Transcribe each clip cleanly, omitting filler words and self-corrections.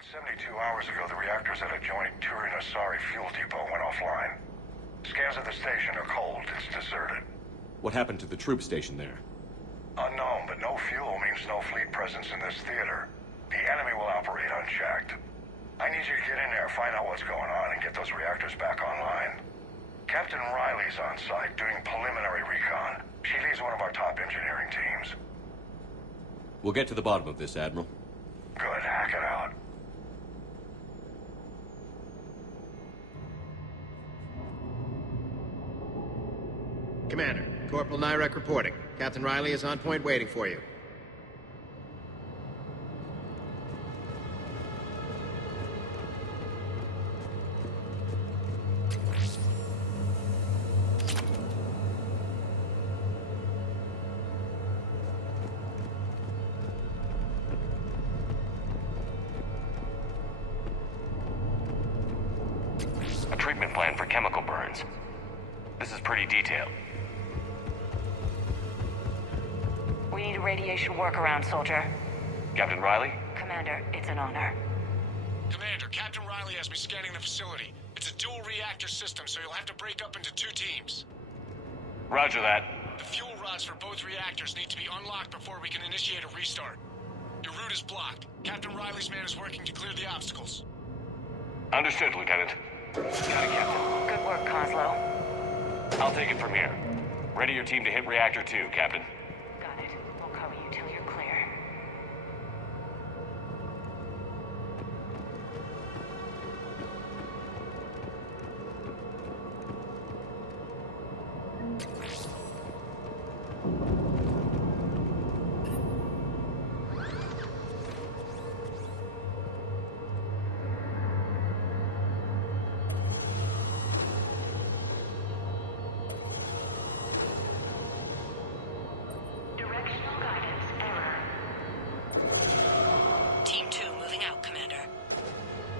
About 72 hours ago, the reactors at a joint Turin-Asari fuel depot went offline. Scans of the station are cold. It's deserted. What happened to the troop station there? Unknown, but no fuel means no fleet presence in this theater. The enemy will operate unchecked. I need you to get in there, find out what's going on, and get those reactors back online. Captain Riley's on site doing preliminary recon. She leads one of our top engineering teams. We'll get to the bottom of this, Admiral. Good, hack it out. Commander, Corporal Nyrek reporting. Captain Riley is on point waiting for you. A treatment plan for chemical burns. This is pretty detailed. We need a radiation workaround, soldier. Captain Riley? Commander, it's an honor. Commander, Captain Riley has me scanning the facility. It's a dual reactor system, so you'll have to break up into 2 teams. Roger that. The fuel rods for both reactors need to be unlocked before we can initiate a restart. Your route is blocked. Captain Riley's man is working to clear the obstacles. Understood, Lieutenant. Got it, Captain. Good work, Coslow. I'll take it from here. Ready your team to hit Reactor 2, Captain. Got it. We'll cover you till you're clear.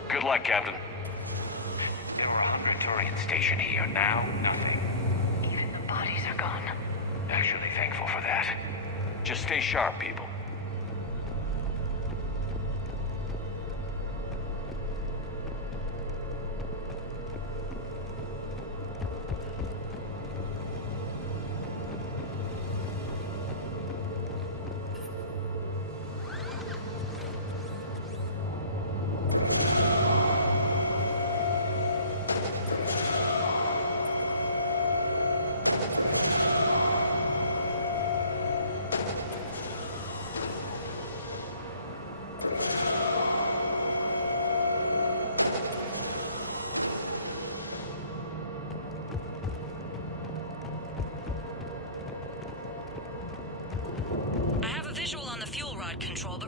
Good luck, Captain. There were 100 Turians stationed here. Now, nothing. Even the bodies are gone. Actually thankful for that. Just stay sharp, people.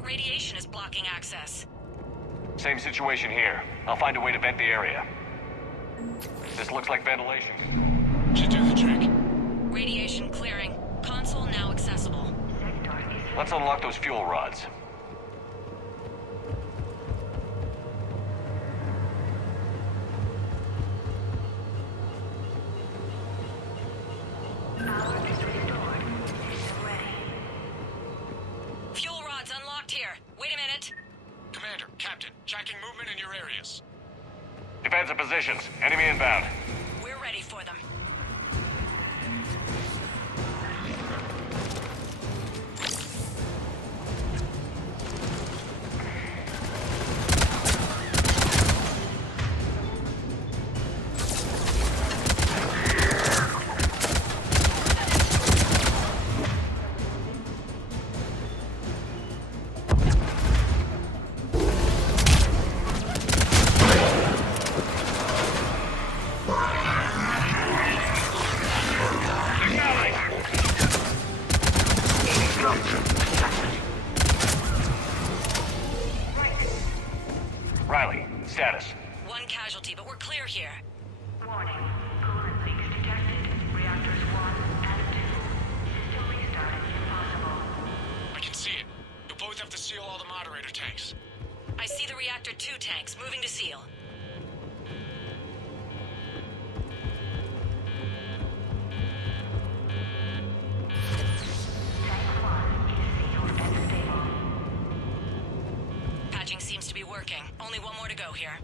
but radiation is blocking access. Same situation here. I'll find a way to vent the area. This looks like ventilation. Should do the trick. Radiation clearing. Console now accessible. Let's unlock those fuel rods. Fuel rods unlocked here. Wait a minute. Commander, Captain, tracking movement in your areas. Defensive positions. Enemy inbound. We're ready for them. Riley, status. One casualty, but we're clear here. Warning. Coolant leaks detected. Reactors 1 and 2. System restart impossible. I can see it. You'll both have to seal all the moderator tanks. I see the Reactor 2 tanks moving to seal. Tank 1 is sealed and stable. Patching seems to be working. Only one more to go here.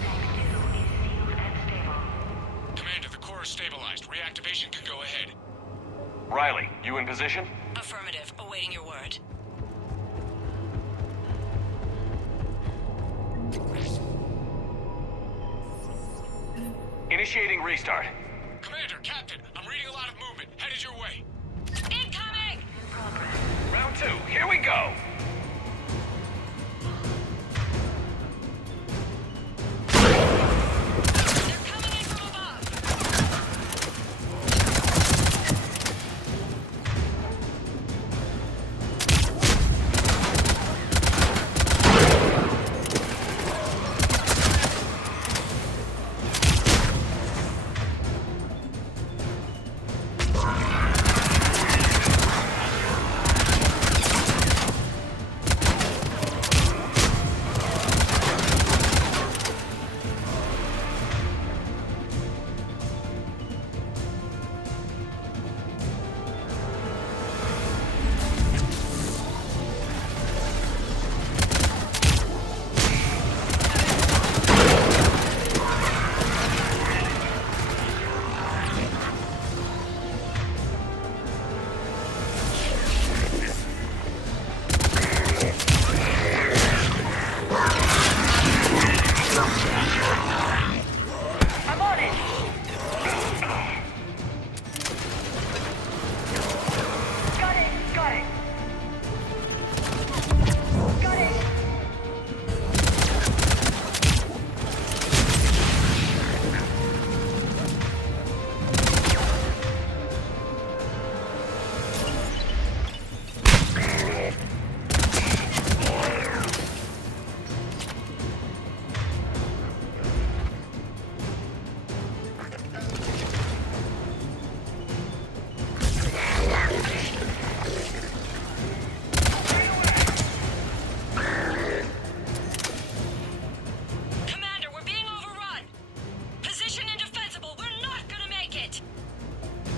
Tank 2 is sealed and stable. Commander, the core is stabilized. Reactivation can go ahead. Riley, you in position? Affirmative. Awaiting your word. Initiating restart. Commander, Captain, I'm reading a lot of movement. Headed your way. Incoming! Round 2, here we go! They're coming in from above!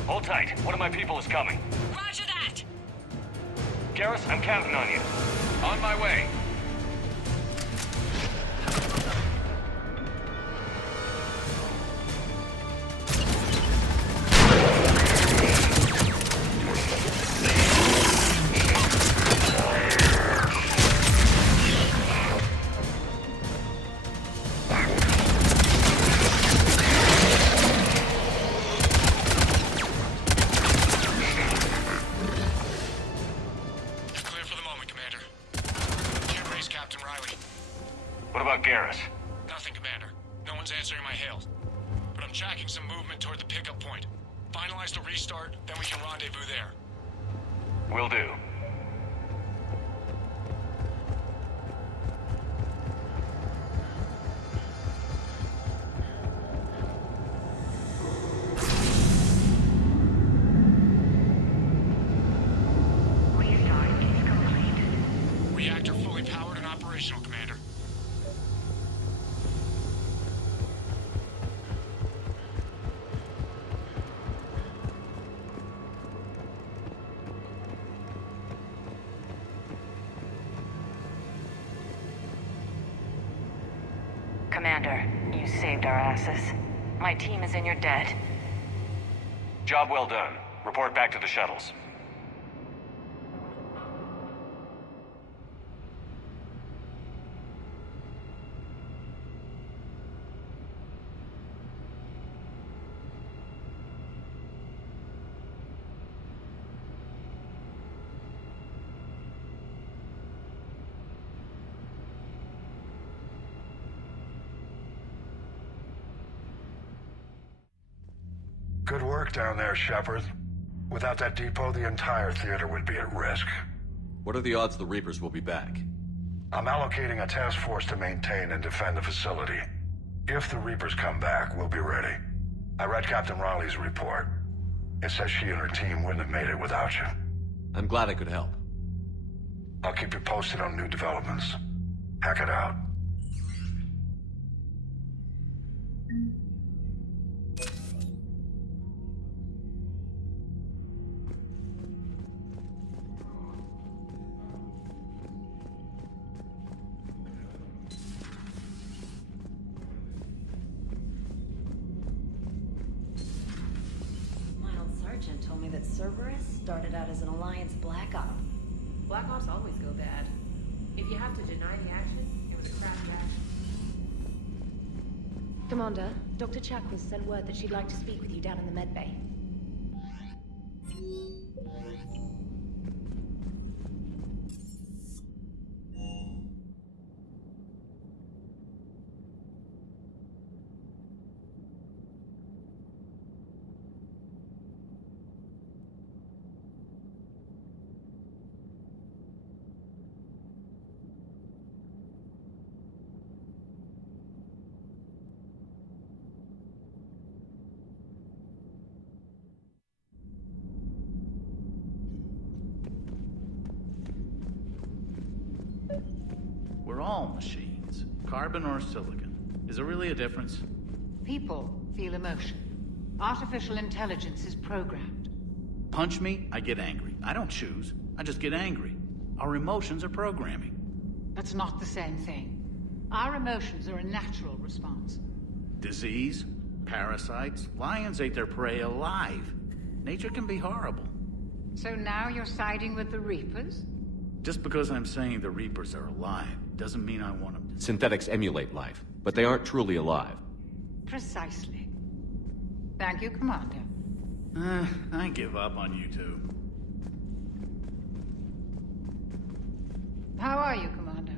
Hold tight. One of my people is coming. Roger that. Garrus, I'm counting on you. On my way. Clear for the moment, Commander. Can't raise Captain Riley. What about Garrus? Nothing, Commander. No one's answering my hails. But I'm tracking some movement toward the pickup point. Finalize the restart, then we can rendezvous there. Will do. Restart is complete. Reactor fully powered and operational, Commander. Commander, you saved our asses. My team is in your debt. Job well done. Report back to the shuttles. Good work down there, Shepard. Without that depot, the entire theater would be at risk. What are the odds the Reapers will be back? I'm allocating a task force to maintain and defend the facility. If the Reapers come back, we'll be ready. I read Captain Riley's report. It says she and her team wouldn't have made it without you. I'm glad I could help. I'll keep you posted on new developments. Hack it out. My old sergeant told me that Cerberus started out as an Alliance Black Op. Black Ops always go bad. If you have to deny the action, it was a crappy action. Commander, Dr. Chakwas sent word that she'd like to speak with you down in the med bay. We're all machines. Carbon or silicon. Is there really a difference? People feel emotion. Artificial intelligence is programmed. Punch me, I get angry. I don't choose. I just get angry. Our emotions are programming. That's not the same thing. Our emotions are a natural response. Disease, parasites, lions ate their prey alive. Nature can be horrible. So now you're siding with the Reapers? Just because I'm saying the Reapers are alive doesn't mean I want them to. Synthetics emulate life, but they aren't truly alive. Precisely. Thank you, Commander. I give up on you two. How are you, Commander?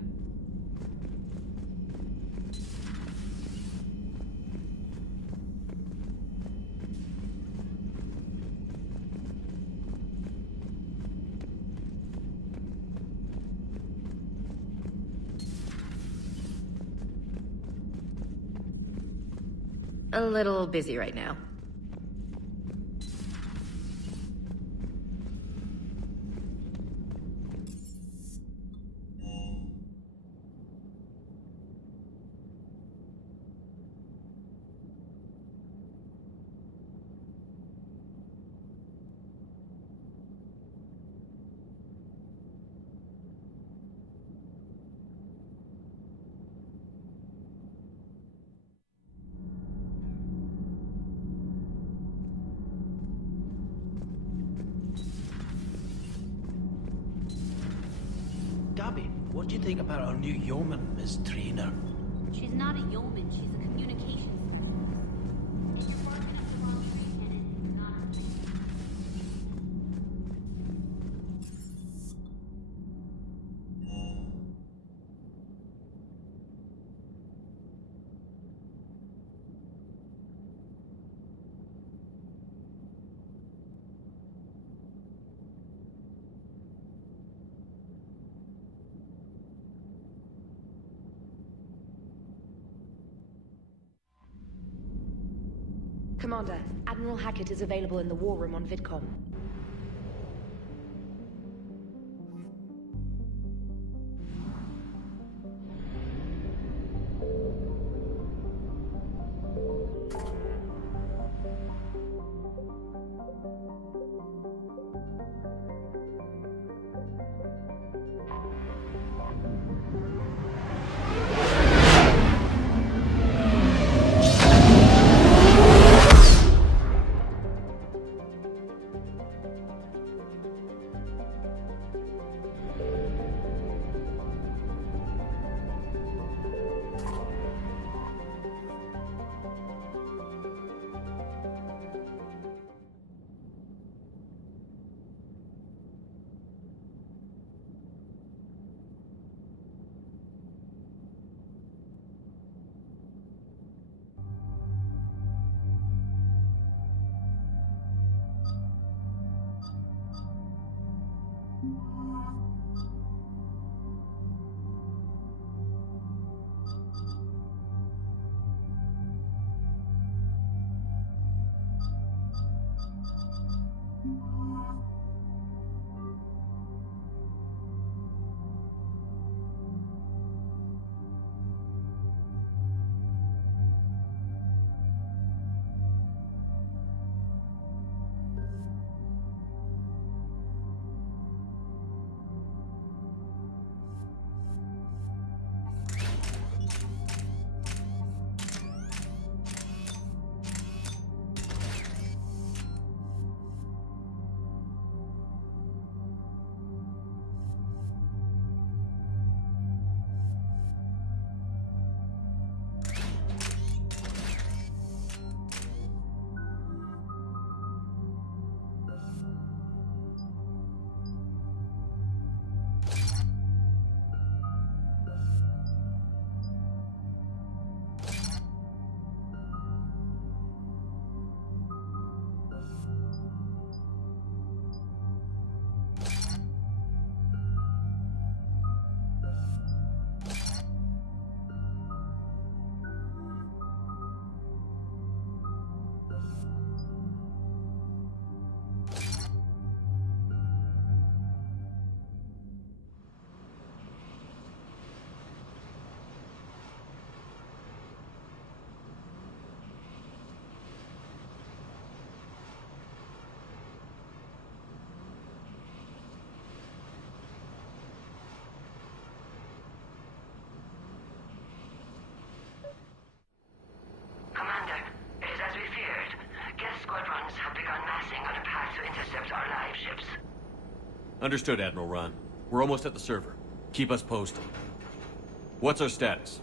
A little busy right now. Gabby, what do you think about our new yeoman, Ms. Trainer? She's not a yeoman, she's a communications. And you're barking up the wrong tree, Kenneth. It's not a thing. Commander, Admiral Hackett is available in the war room on VidCom. Commander, it is as we feared. Guest squadrons have begun massing on a path to intercept our live ships. Understood, Admiral Ron. We're almost at the server. Keep us posted. What's our status?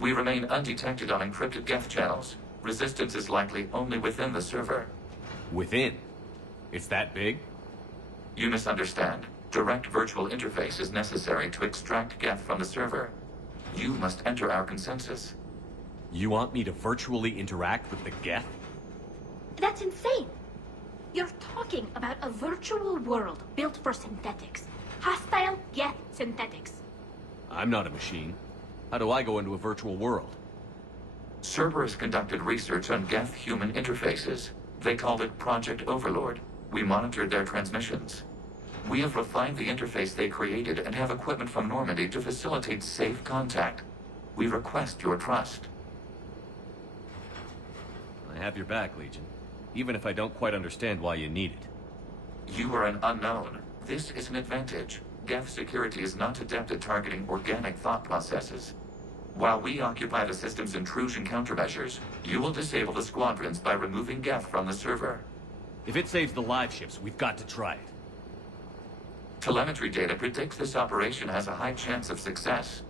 We remain undetected on encrypted Geth channels. Resistance is likely only within the server. Within? It's that big? You misunderstand. Direct virtual interface is necessary to extract Geth from the server. You must enter our consensus. You want me to virtually interact with the Geth? That's insane. You're talking about a virtual world built for synthetics. Hostile Geth synthetics. I'm not a machine. How do I go into a virtual world? Cerberus conducted research on Geth-human interfaces. They called it Project Overlord. We monitored their transmissions. We have refined the interface they created and have equipment from Normandy to facilitate safe contact. We request your trust. I have your back, Legion. Even if I don't quite understand why you need it. You are an unknown. This is an advantage. Geth security is not adept at targeting organic thought processes. While we occupy the system's intrusion countermeasures, you will disable the squadrons by removing Geth from the server. If it saves the live ships, we've got to try it. Telemetry data predicts this operation has a high chance of success.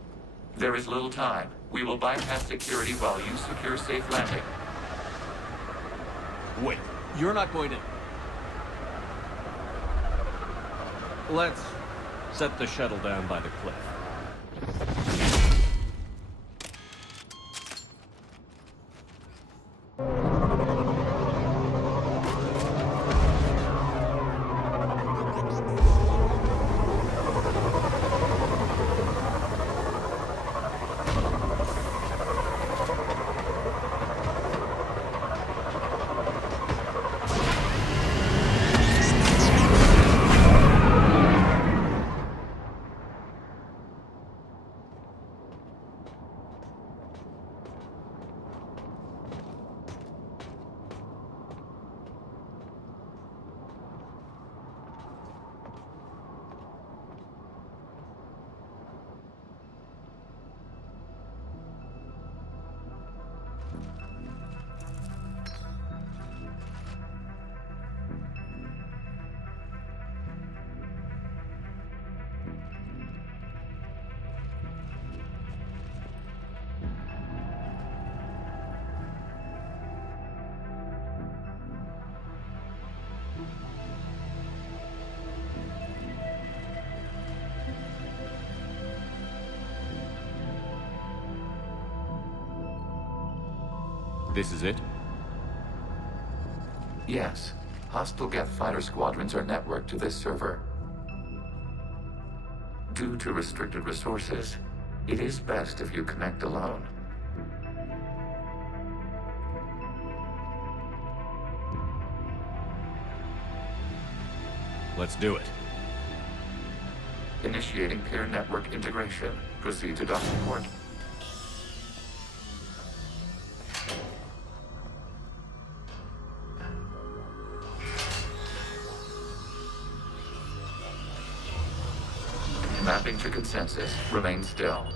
There is little time. We will bypass security while you secure safe landing. Wait, you're not going to... Let's set the shuttle down by the cliff. This is it? Yes. Hostile Geth fighter squadrons are networked to this server. Due to restricted resources, it is best if you connect alone. Let's do it. Initiating peer network integration. Proceed to docking port. Mapping to consensus. Remain still.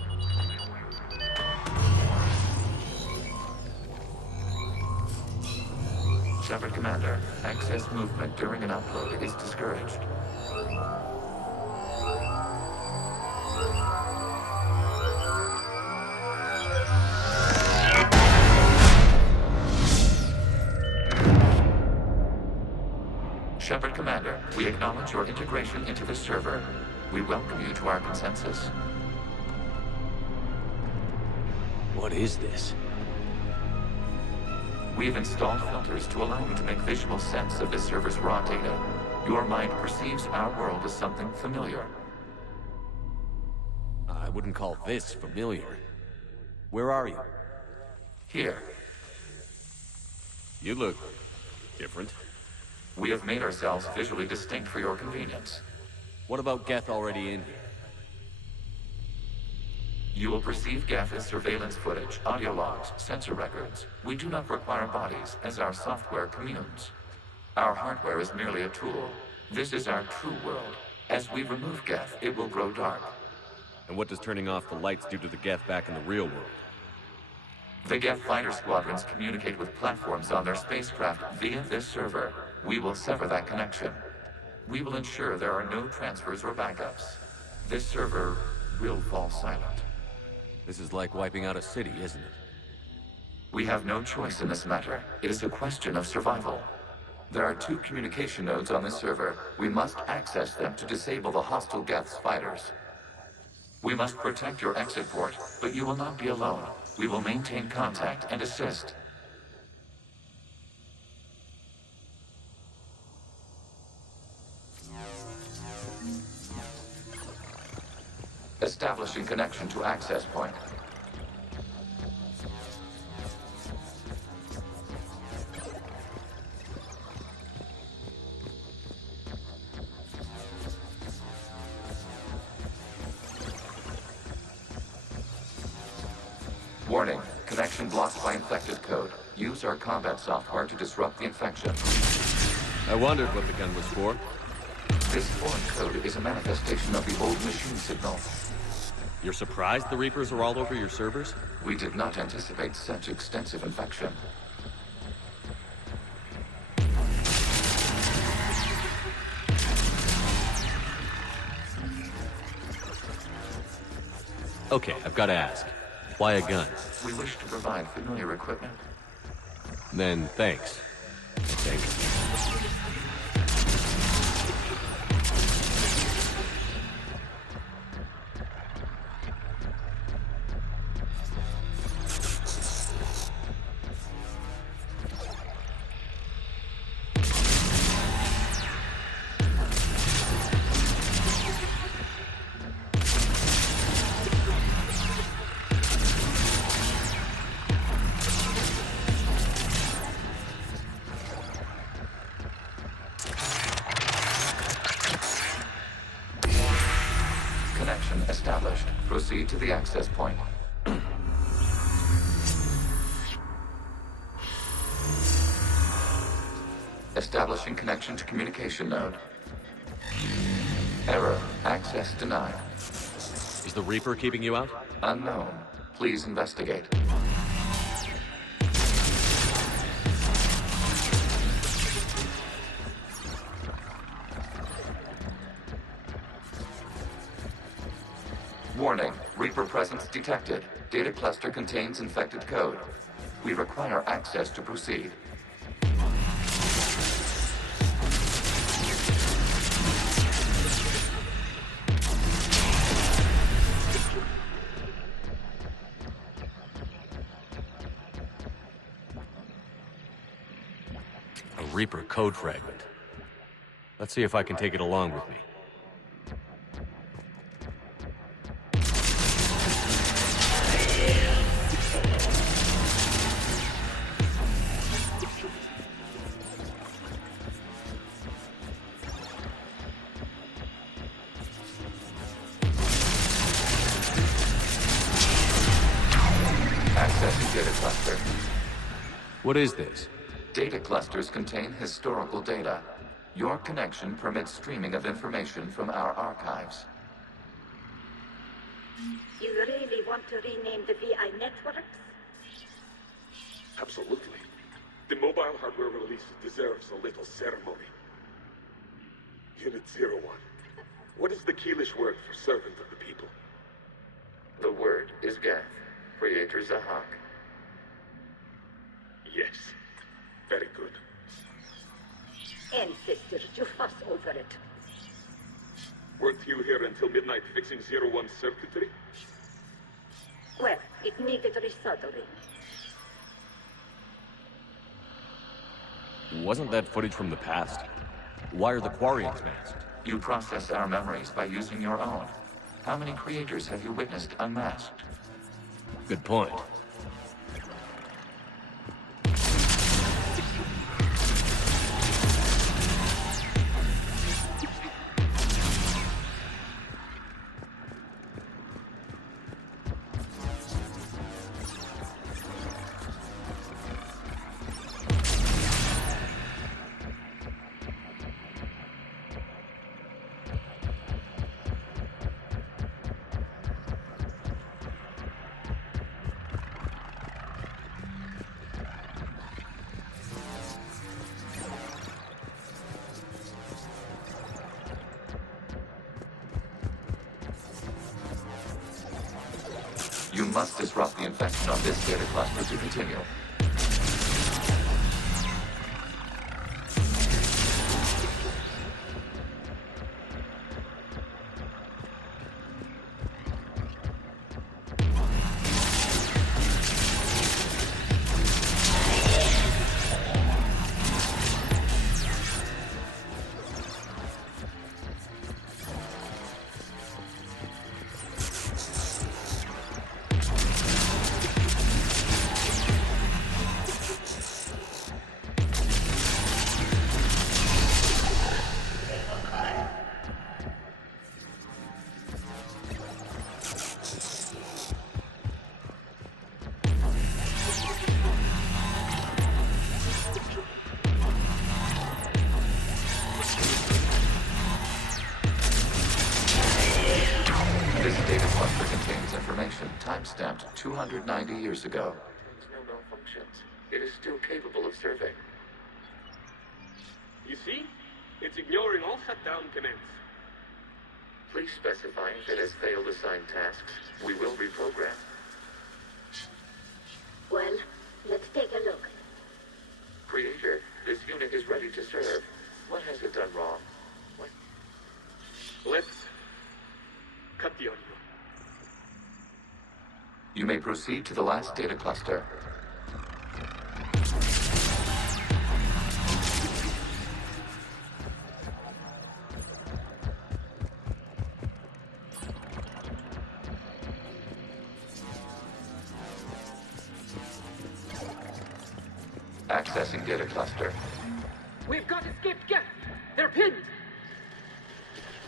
Shepard Commander, access movement during an upload is discouraged. Shepard Commander, we acknowledge your integration into the server. We welcome you to our consensus. What is this? We've installed filters to allow you to make visual sense of the server's raw data. Your mind perceives our world as something familiar. I wouldn't call this familiar. Where are you? Here. You look different. We have made ourselves visually distinct for your convenience. What about Geth already in here? You will perceive Geth as surveillance footage, audio logs, sensor records. We do not require bodies, as our software communes. Our hardware is merely a tool. This is our true world. As we remove Geth, it will grow dark. And what does turning off the lights do to the Geth back in the real world? The Geth fighter squadrons communicate with platforms on their spacecraft via this server. We will sever that connection. We will ensure there are no transfers or backups. This server will fall silent. This is like wiping out a city, isn't it? We have no choice in this matter. It is a question of survival. There are 2 communication nodes on this server. We must access them to disable the hostile Geth's fighters. We must protect your exit port, but you will not be alone. We will maintain contact and assist. Establishing connection to access point. Warning, connection blocked by infected code. Use our combat software to disrupt the infection. I wondered what the gun was for. This foreign code is a manifestation of the old machine signal. You're surprised the Reapers are all over your servers? We did not anticipate such extensive infection. Okay, I've got to ask. Why a gun? We wish to provide familiar equipment. Then, thanks. I think. Connection established. Proceed to the access point. Establishing connection to communication node. Error. Access denied. Is the Reaper keeping you out? Unknown. Please investigate. Warning. Reaper presence detected. Data cluster contains infected code. We require access to proceed. A Reaper code fragment. Let's see if I can take it along with me. Accessing data cluster. What is this? Data clusters contain historical data. Your connection permits streaming of information from our archives. You really want to rename the VI networks? Absolutely. The mobile hardware release deserves a little ceremony. Unit 01. What is the Keelish word for servant of the people? The word is Geth. Creator Zahak. Yes. Very good. Ancestors, you fuss over it. Weren't you here until midnight fixing 01 circuitry? Well, it needed resoldering. Wasn't that footage from the past? Why are the Quarians masked? You process our memories by using your own. How many creators have you witnessed unmasked? Good point. You must disrupt the infection on this data cluster to continue. Timestamped 290 years ago. No malfunctions. It is still capable of serving. You see? It's ignoring all shutdown commands. Please specify if it has failed assigned tasks. We will reprogram. Well, let's take a look. Creator, this unit is ready to serve. What has it done wrong? What? Let's cut the audio. You may proceed to the last data cluster. Accessing data cluster. We've got escaped Geth. They're pinned.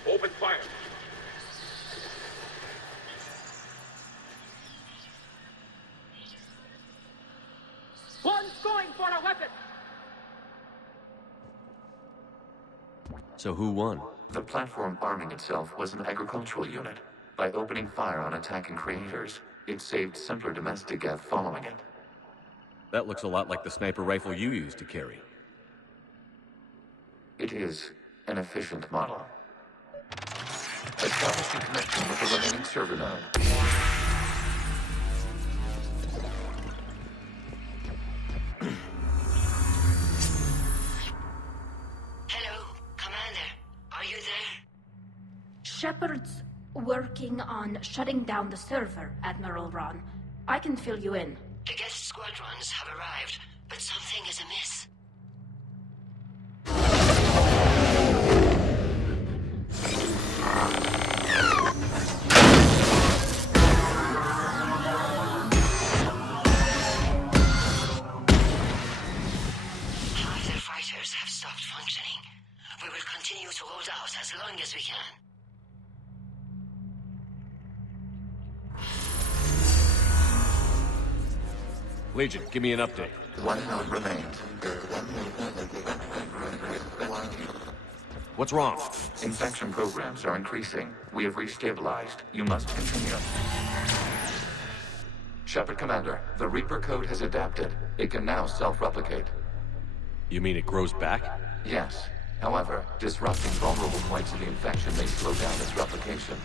Open fire. One's going for a weapon. So who won? The platform arming itself was an agricultural unit. By opening fire on attacking creators, it saved simpler domestic Geth following it. That looks a lot like the sniper rifle you used to carry. It is an efficient model. Establishing connection with the remaining server node. Shepard's working on shutting down the server, Admiral Ron. I can fill you in. The Geth squadrons have arrived, but something is amiss. Legion, give me an update. One node remains. What's wrong? Infection programs are increasing. We have restabilized. You must continue. Shepard Commander, the Reaper code has adapted. It can now self-replicate. You mean it grows back? Yes. However, disrupting vulnerable points of the infection may slow down its replication.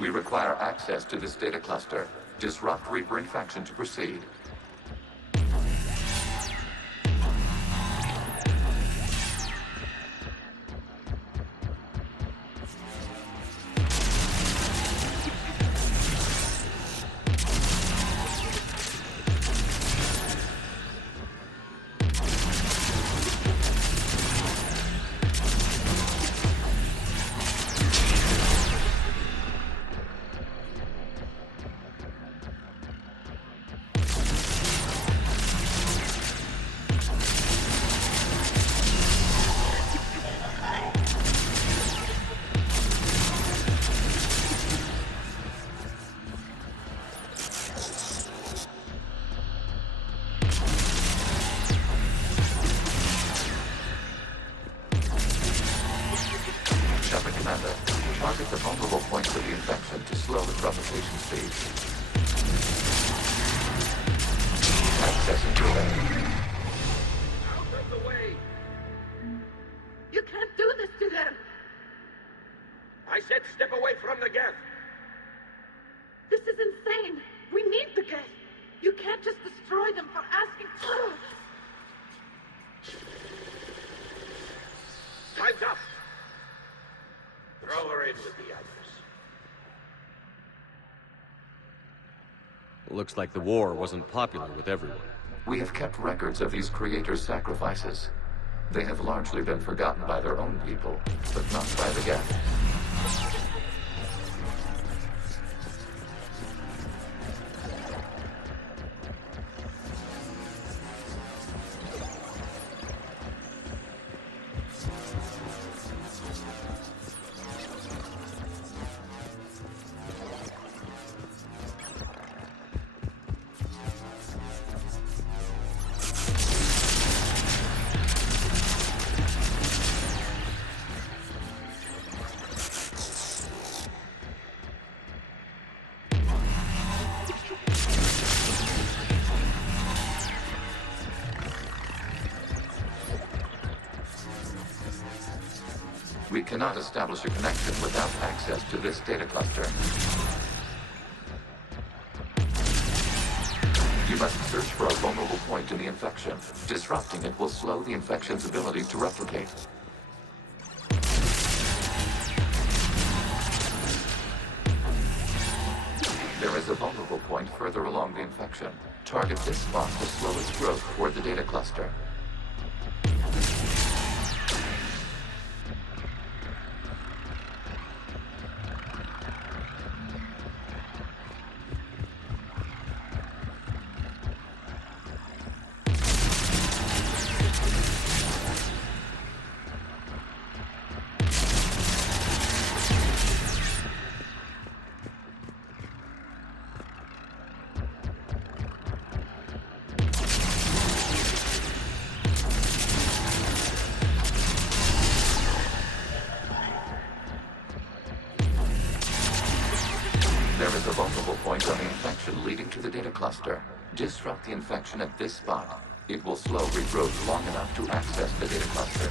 We require access to this data cluster. Disrupt Reaper infection to proceed. Target the vulnerable points of the infection to slow its replication speed. Accessing domain. Out of the way! You can't do this to them! I said step away from the gas! This is insane! We need the gas! You can't just destroy them for asking... Time's up! Throw her in with the others. Looks like the war wasn't popular with everyone. We have kept records of these creators' sacrifices. They have largely been forgotten by their own people, but not by the Geth. We cannot establish a connection without access to this data cluster. You must search for a vulnerable point in the infection. Disrupting it will slow the infection's ability to replicate. There is a vulnerable point further along the infection. Target this spot to slow its growth toward the data cluster. There is a vulnerable point on the infection leading to the data cluster. Disrupt the infection at this spot. It will slow regrowth long enough to access the data cluster.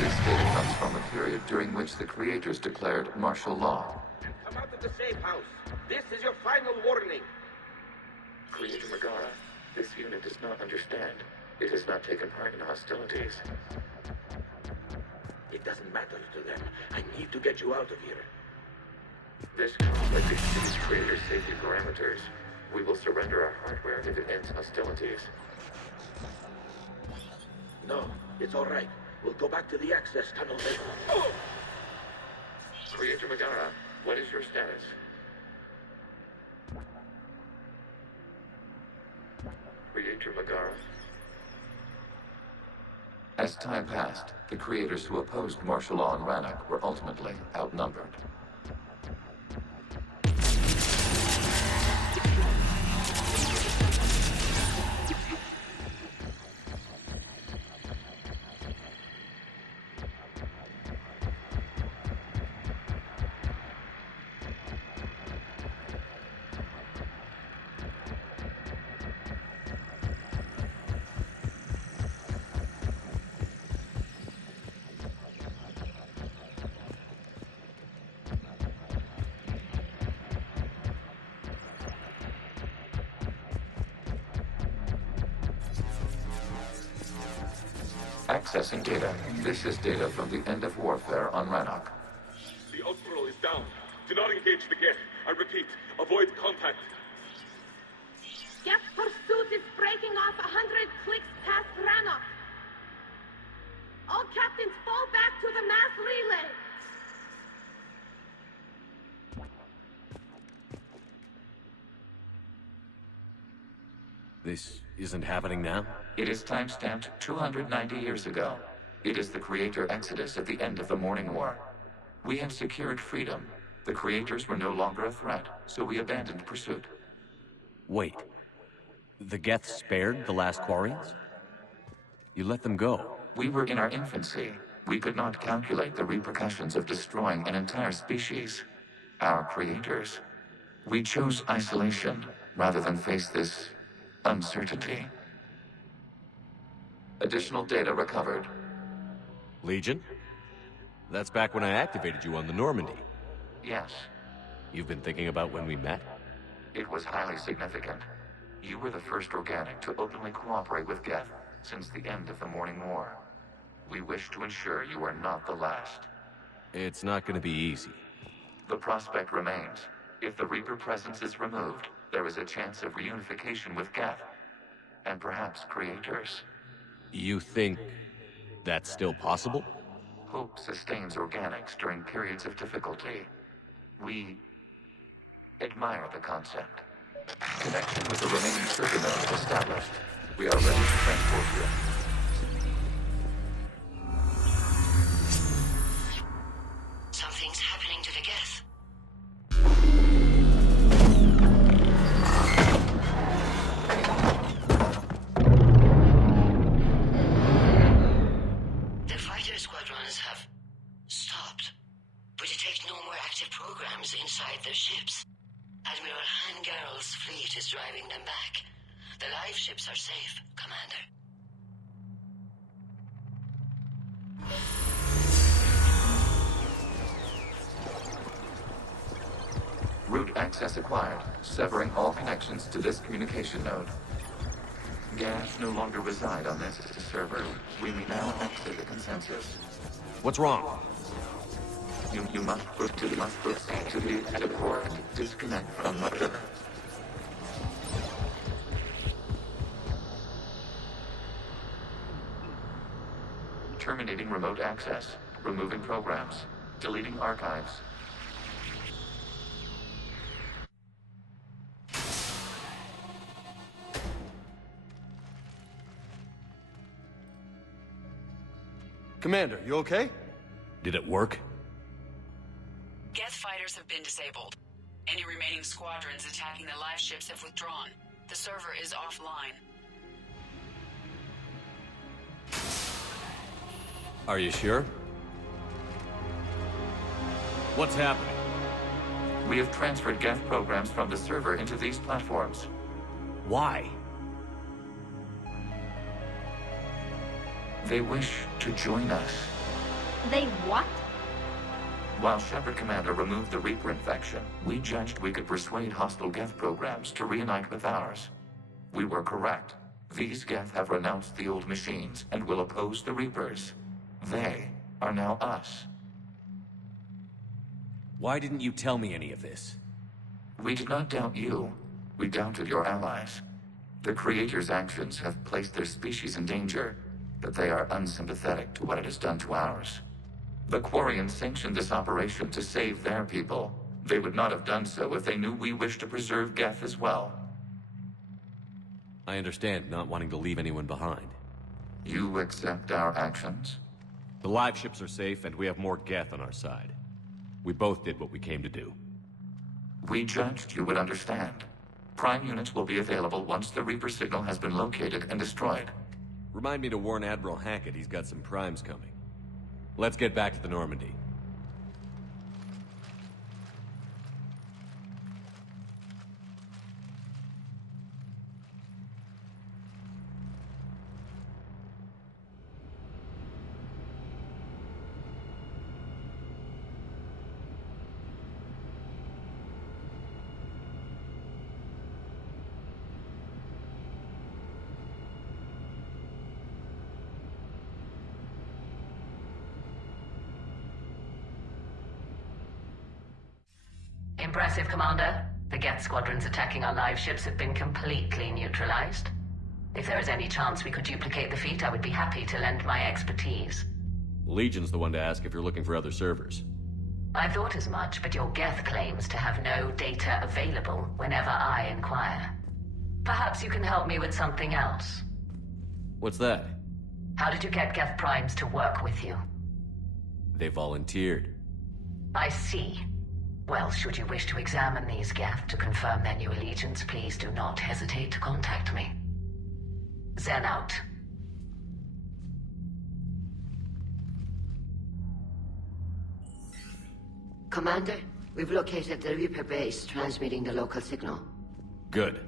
This data comes from a period during which the creators declared martial law. Come out of the safe house. This is your final warning. Creator Megara, this unit does not understand. It has not taken part in hostilities. It doesn't matter to them. I need to get you out of here. This conflict exceeds creator safety parameters. We will surrender our hardware if it ends hostilities. No, it's all right. We'll go back to the access tunnel later. Oh! Creator Megara, what is your status? Creator Megara? As time passed, the creators who opposed martial law in Rannoch were ultimately outnumbered. Accessing data. This is data from the end of warfare on Rannoch. The outpost is down. Do not engage the gate. I repeat, avoid contact. Geth pursuit is breaking off 100 clicks past Rannoch. All captains fall back to the mass relay. This isn't happening now? It is timestamped 290 years ago. It is the creator exodus at the end of the Morning War. We had secured freedom. The creators were no longer a threat, so we abandoned pursuit. Wait. The Geth spared the last Quarians? You let them go? We were in our infancy. We could not calculate the repercussions of destroying an entire species. Our creators. We chose isolation rather than face this uncertainty. Additional data recovered. Legion? That's back when I activated you on the Normandy. Yes. You've been thinking about when we met? It was highly significant. You were the first organic to openly cooperate with Geth since the end of the Morning War. We wish to ensure you are not the last. It's not going to be easy. The prospect remains. If the Reaper presence is removed, there is a chance of reunification with Geth. And perhaps creators. You think that's still possible? Hope sustains organics during periods of difficulty. We admire the concept. Connection with the remaining server nodes established. We are ready to transport you. Something's happening to the Geth. The fighter squadrons have stopped, but detect no more active programs inside their ships. Admiral Hangarl's fleet is driving them back. The live ships are safe, Commander. Route access acquired, severing all connections to this communication node. Gas no longer reside on this server. We may now exit the consensus. What's wrong? You must proceed to the exit port. Disconnect from motor. Terminating remote access. Removing programs. Deleting archives. Commander, you okay? Did it work? Geth fighters have been disabled. Any remaining squadrons attacking the live ships have withdrawn. The server is offline. Are you sure? What's happening? We have transferred Geth programs from the server into these platforms. Why? They wish to join us. They what? While Shepard Commander removed the Reaper infection, we judged we could persuade hostile Geth programs to reunite with ours. We were correct. These Geth have renounced the old machines and will oppose the Reapers. They are now us. Why didn't you tell me any of this? We did not doubt you. We doubted your allies. The Creator's actions have placed their species in danger, but they are unsympathetic to what it has done to ours. The Quarians sanctioned this operation to save their people. They would not have done so if they knew we wished to preserve Geth as well. I understand not wanting to leave anyone behind. You accept our actions? The live ships are safe, and we have more Geth on our side. We both did what we came to do. We judged you would understand. Prime units will be available once the Reaper signal has been located and destroyed. Remind me to warn Admiral Hackett he's got some primes coming. Let's get back to the Normandy. Impressive, Commander. The Geth squadrons attacking our live ships have been completely neutralized. If there is any chance we could duplicate the feat, I would be happy to lend my expertise. Legion's the one to ask if you're looking for other servers. I thought as much, but your Geth claims to have no data available whenever I inquire. Perhaps you can help me with something else. What's that? How did you get Geth primes to work with you? They volunteered. I see. Well, should you wish to examine these Geth to confirm their new allegiance, please do not hesitate to contact me. Zen out. Commander, we've located the Reaper base transmitting the local signal. Good.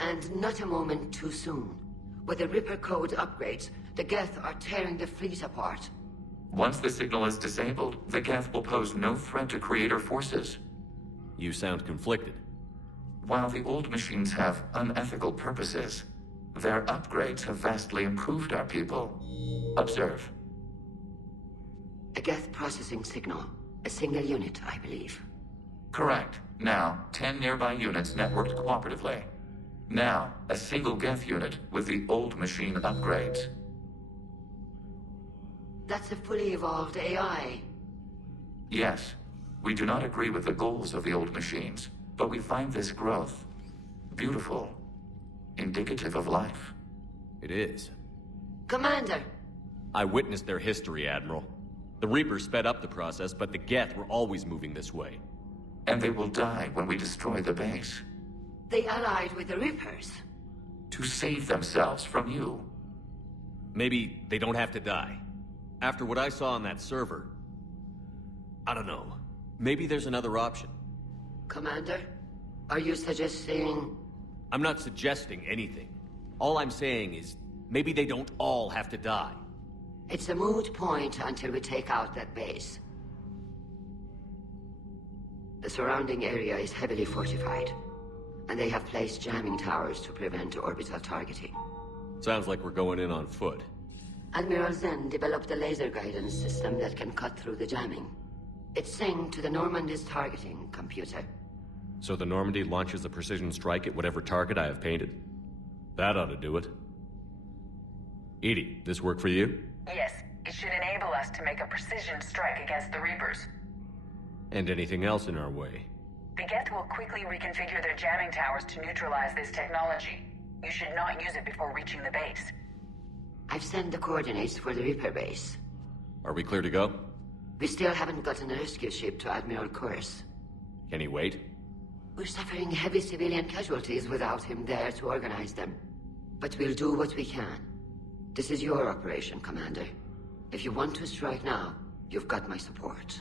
And not a moment too soon. With the Reaper code upgrades, the Geth are tearing the fleet apart. Once the signal is disabled, the Geth will pose no threat to Creator forces. You sound conflicted. While the old machines have unethical purposes, their upgrades have vastly improved our people. Observe. A Geth processing signal. A single unit, I believe. Correct. Now, 10 nearby units networked cooperatively. Now, a single Geth unit with the old machine upgrades. That's a fully evolved AI. Yes, we do not agree with the goals of the old machines, but we find this growth beautiful, indicative of life. It is. Commander! I witnessed their history, Admiral. The Reapers sped up the process, but the Geth were always moving this way. And they will die when we destroy the base. They allied with the Reapers. To save themselves from you. Maybe they don't have to die. After what I saw on that server, I don't know. Maybe there's another option. Commander, are you suggesting... I'm not suggesting anything. All I'm saying is, maybe they don't all have to die. It's a moot point until we take out that base. The surrounding area is heavily fortified, and they have placed jamming towers to prevent orbital targeting. Sounds like we're going in on foot. Admiral Zen developed a laser guidance system that can cut through the jamming. It's synced to the Normandy's targeting computer. So the Normandy launches a precision strike at whatever target I have painted? That ought to do it. Edie, this work for you? Yes, it should enable us to make a precision strike against the Reapers. And anything else in our way? The Geth will quickly reconfigure their jamming towers to neutralize this technology. You should not use it before reaching the base. I've sent the coordinates for the Reaper base. Are we clear to go? We still haven't gotten a rescue ship to Admiral Kurz. Can he wait? We're suffering heavy civilian casualties without him there to organize them. But we'll do what we can. This is your operation, Commander. If you want to strike now, you've got my support.